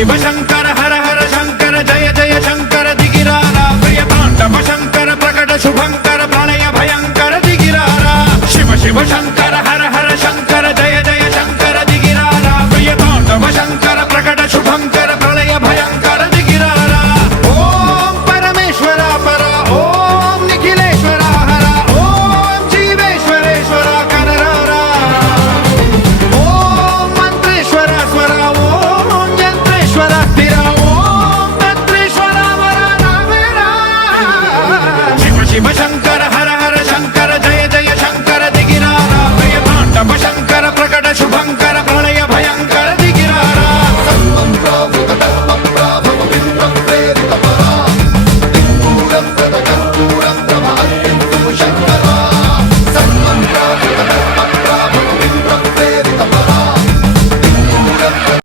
शिव शंकर हर हर शंकर जय जय शंकर दिगिरारा प्रिय तांडव शंकर प्रकट शुभंकर प्रणय भयंकर दिगिरारा शिव शिव शंकर